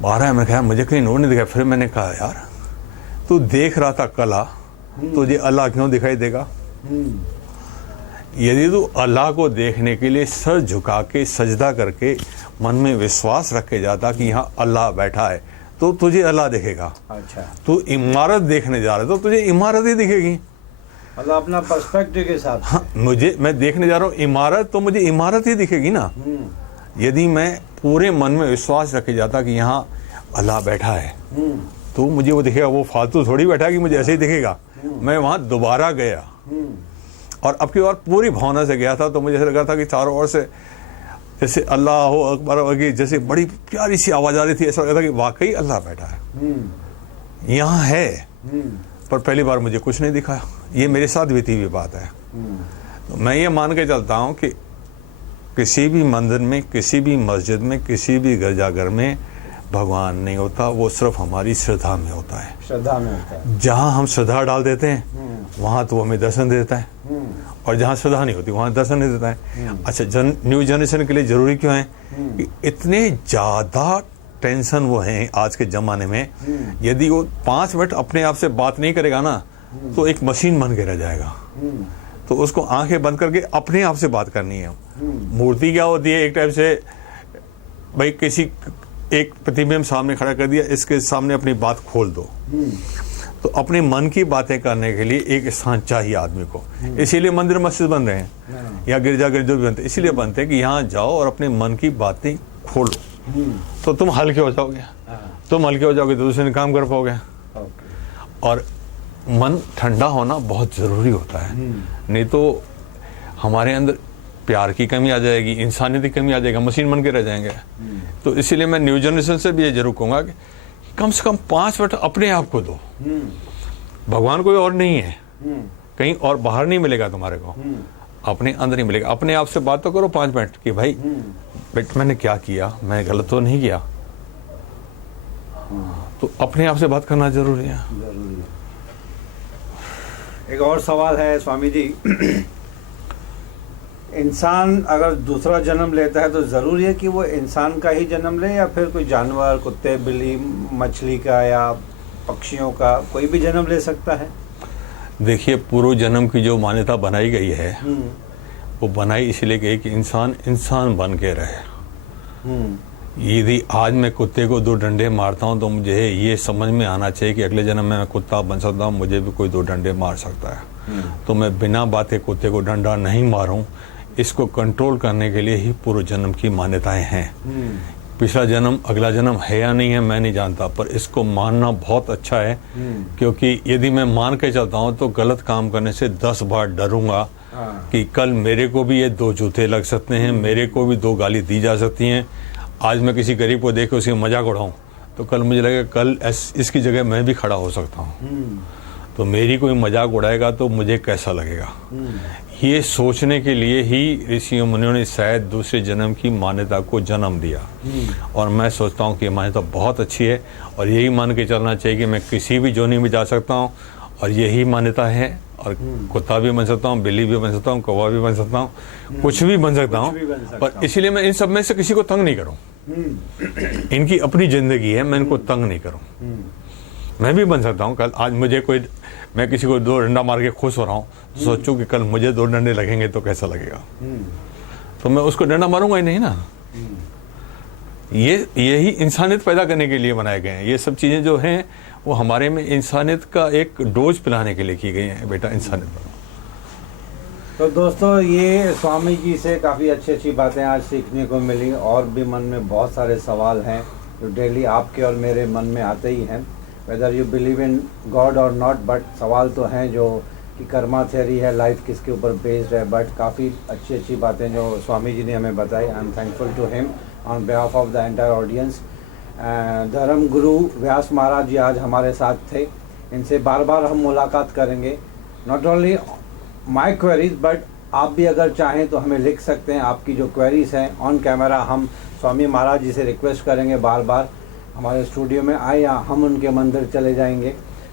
बाहर आया, मैंने कहा मुझे कहीं नूर नहीं दिखाई। फिर मैंने कहा यार, तू देख रहा था कला, तुझे अल्लाह क्यों दिखाई देगा? यदि तू अल्लाह को देखने के लिए सर झुका के सजदा करके मन में विश्वास रख के जाता कि यहाँ अल्लाह बैठा है, तो तुझे अल्लाह दिखेगा। अच्छा। तू इमारत देखने जा रहा है तो तुझे इमारत ही दिखेगी। मतलब अपना पर्सपेक्टिव के साथ। हाँ, मैं देखने जा रहा हूँ इमारत, तो मुझे इमारत ही दिखेगी ना। यदि मैं पूरे मन में विश्वास रखे जाता कि यहाँ अल्लाह बैठा है, तो मुझे वो दिखेगा। वो फालतू थोड़ी बैठा है कि मुझे ऐसे ही दिखेगा। मैं वहां दोबारा गया और अब की बार पूरी भावना से गया था, तो मुझे ऐसा लगा था कि चारों ओर से जैसे अल्लाह हो अकबर, जैसे बड़ी प्यारी सी आवाज आ रही थी। ऐसा लगा था कि वाकई अल्लाह बैठा है, यहाँ है। पर पहली बार मुझे कुछ नहीं दिखा। ये मेरे साथ बीती हुई बात है। तो मैं ये मान के चलता हूँ कि किसी भी मंदिर में, किसी भी मस्जिद में, किसी भी गिरजाघर में भगवान नहीं होता, वो सिर्फ हमारी श्रद्धा में होता है। श्रद्धा में होता है। जहाँ हम श्रद्धा डाल देते हैं वहाँ तो हमें दर्शन देता है, और जहाँ श्रद्धा नहीं होती वहाँ दर्शन नहीं देता है। अच्छा, न्यू जनरेशन के लिए जरूरी क्यों है कि इतने ज्यादा टेंशन वो हैं आज के जमाने में। यदि वो 5 मिनट अपने आप से बात नहीं करेगा ना, तो एक मशीन बन के रह जाएगा। तो उसको आंखें बंद करके अपने आप से बात करनी है। मूर्ति क्या होती है? एक टाइप से भाई किसी एक प्रतिबिंब सामने खड़ा कर दिया, इसके सामने अपनी बात खोल दो। तो अपने मन की बातें करने के लिए एक स्थान चाहिए आदमी को। इसीलिए मंदिर मस्जिद बन रहे हैं या गिरजाघर जो भी बनते हैं, इसीलिए बनते हैं कि यहाँ जाओ और अपने मन की बातें खोलो, तो तुम हल्के हो जाओगे। तुम हल्के हो जाओगे तो दूसरे काम कर पाओगे। और मन ठंडा होना बहुत जरूरी होता है, नहीं तो हमारे अंदर प्यार की कमी आ जाएगी, इंसानियत की कमी आ जाएगा, मशीन बन के रह जाएंगे। तो इसीलिए मैं न्यू जनरेशन से भी ये जरूर कहूँगा कि कम से कम 5 मिनट अपने आप को दो। भगवान कोई और नहीं है, कहीं और बाहर नहीं मिलेगा तुम्हारे को, अपने अंदर ही मिलेगा। अपने आप से बात तो करो 5 मिनट कि भाई बेटा मैंने क्या किया, मैं गलत तो नहीं किया। तो अपने आप से बात करना जरूरी है। एक और सवाल है स्वामी जी, इंसान अगर दूसरा जन्म लेता है तो ज़रूरी है कि वो इंसान का ही जन्म ले, या फिर कोई जानवर, कुत्ते, बिल्ली, मछली का या पक्षियों का कोई भी जन्म ले सकता है? देखिए, पूर्व जन्म की जो मान्यता बनाई गई है वो बनाई इसलिए गई कि इंसान इंसान बन के रहे। यदि आज मैं कुत्ते को 2 डंडे मारता हूँ तो मुझे ये समझ में आना चाहिए कि अगले जन्म में मैं कुत्ता बन सकता हूँ, मुझे भी कोई 2 डंडे मार सकता है। तो मैं बिना बातें कुत्ते को डंडा नहीं मारूं, इसको कंट्रोल करने के लिए ही पूर्व जन्म की मान्यताएं हैं। पिछला जन्म अगला जन्म है या नहीं है मैं नहीं जानता, पर इसको मानना बहुत अच्छा है, क्योंकि यदि मैं मान के चलता हूँ तो गलत काम करने से 10 बार डरूंगा कि कल मेरे को भी ये 2 जूते लग सकते हैं, मेरे को भी 2 गाली दी जा सकती हैं। आज मैं किसी गरीब को देख के उसकी मजाक उड़ाऊं तो कल मुझे लगेगा कल इसकी जगह मैं भी खड़ा हो सकता हूँ। तो मेरी कोई मजाक उड़ाएगा तो मुझे कैसा लगेगा। ये सोचने के लिए ही ऋषियों मुनियों ने शायद दूसरे जन्म की मान्यता को जन्म दिया। और मैं सोचता हूँ कि ये मान्यता बहुत अच्छी है और यही मान के चलना चाहिए कि मैं किसी भी जोनी में जा सकता हूँ और यही मान्यता है। और कुत्ता भी बन सकता हूँ, बिल्ली भी बन सकता हूँ, कौवा भी बन सकता हूँ, कुछ भी बन सकता हूँ, पर इसीलिए मैं इन सब में से किसी को तंग नहीं करूँ। इनकी अपनी जिंदगी है, मैं इनको तंग नहीं करूँ। मैं भी बन सकता हूँ। कल आज मुझे कोई, मैं किसी को 2 डंडा मार के खुश हो रहा हूँ, सोचूं कि कल मुझे 2 डंडे लगेंगे तो कैसा लगेगा। तो मैं उसको डंडा मारूंगा ही नहीं ना। यही इंसानियत पैदा करने के लिए बनाए गए हैं। ये सब चीजें जो हैं वो हमारे में इंसानियत का एक डोज पिलाने के लिए की गई है। बेटा इंसानियत बनो। तो दोस्तों, ये स्वामी जी से काफ़ी अच्छी बातें आज सीखने को मिली, और भी मन में बहुत सारे सवाल हैं जो डेली आपके और मेरे मन में आते ही हैं, whether you believe in God और नॉट। बट सवाल तो हैं जो कि कर्मा थ्योरी है, लाइफ किसके ऊपर बेस्ड है। बट काफ़ी अच्छी बातें जो स्वामी जी ने हमें बताई, I am thankful to him on behalf of the entire audience. धर्म गुरु व्यास महाराज जी आज हमारे साथ थे। इनसे बार बार हम मुलाकात करेंगे। Not only my queries, but आप भी अगर चाहें तो हमें लिख सकते हैं। आपकी जो क्वेरीज हैं ऑन कैमरा हम स्वामी महाराज जी से रिक्वेस्ट करेंगे बार बार हमारे स्टूडियो में आए, या हम उनके मंदिर चले जाएंगे,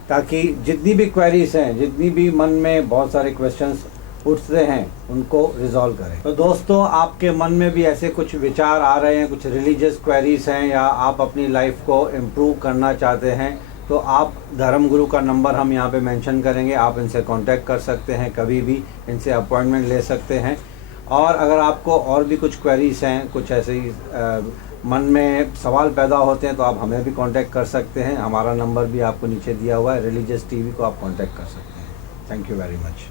ताकि जितनी भी क्वेरीज हैं, जितनी भी मन में बहुत सारे क्वेश्चंस उठते हैं, उनको रिजॉल्व करें। तो दोस्तों, आपके मन में भी ऐसे कुछ विचार आ रहे हैं, कुछ रिलीजियस क्वेरीज हैं, या आप अपनी लाइफ को इम्प्रूव करना चाहते हैं, तो आप धर्म गुरु का नंबर हम यहाँ पे मेंशन करेंगे। आप इनसे कांटेक्ट कर सकते हैं, कभी भी इनसे अपॉइंटमेंट ले सकते हैं। और अगर आपको और भी कुछ क्वेरीज हैं, कुछ ऐसे ही मन में सवाल पैदा होते हैं, तो आप हमें भी कांटेक्ट कर सकते हैं। हमारा नंबर भी आपको नीचे दिया हुआ है। रिलीजियस टीवी को आप कांटेक्ट कर सकते हैं। Thank you very much.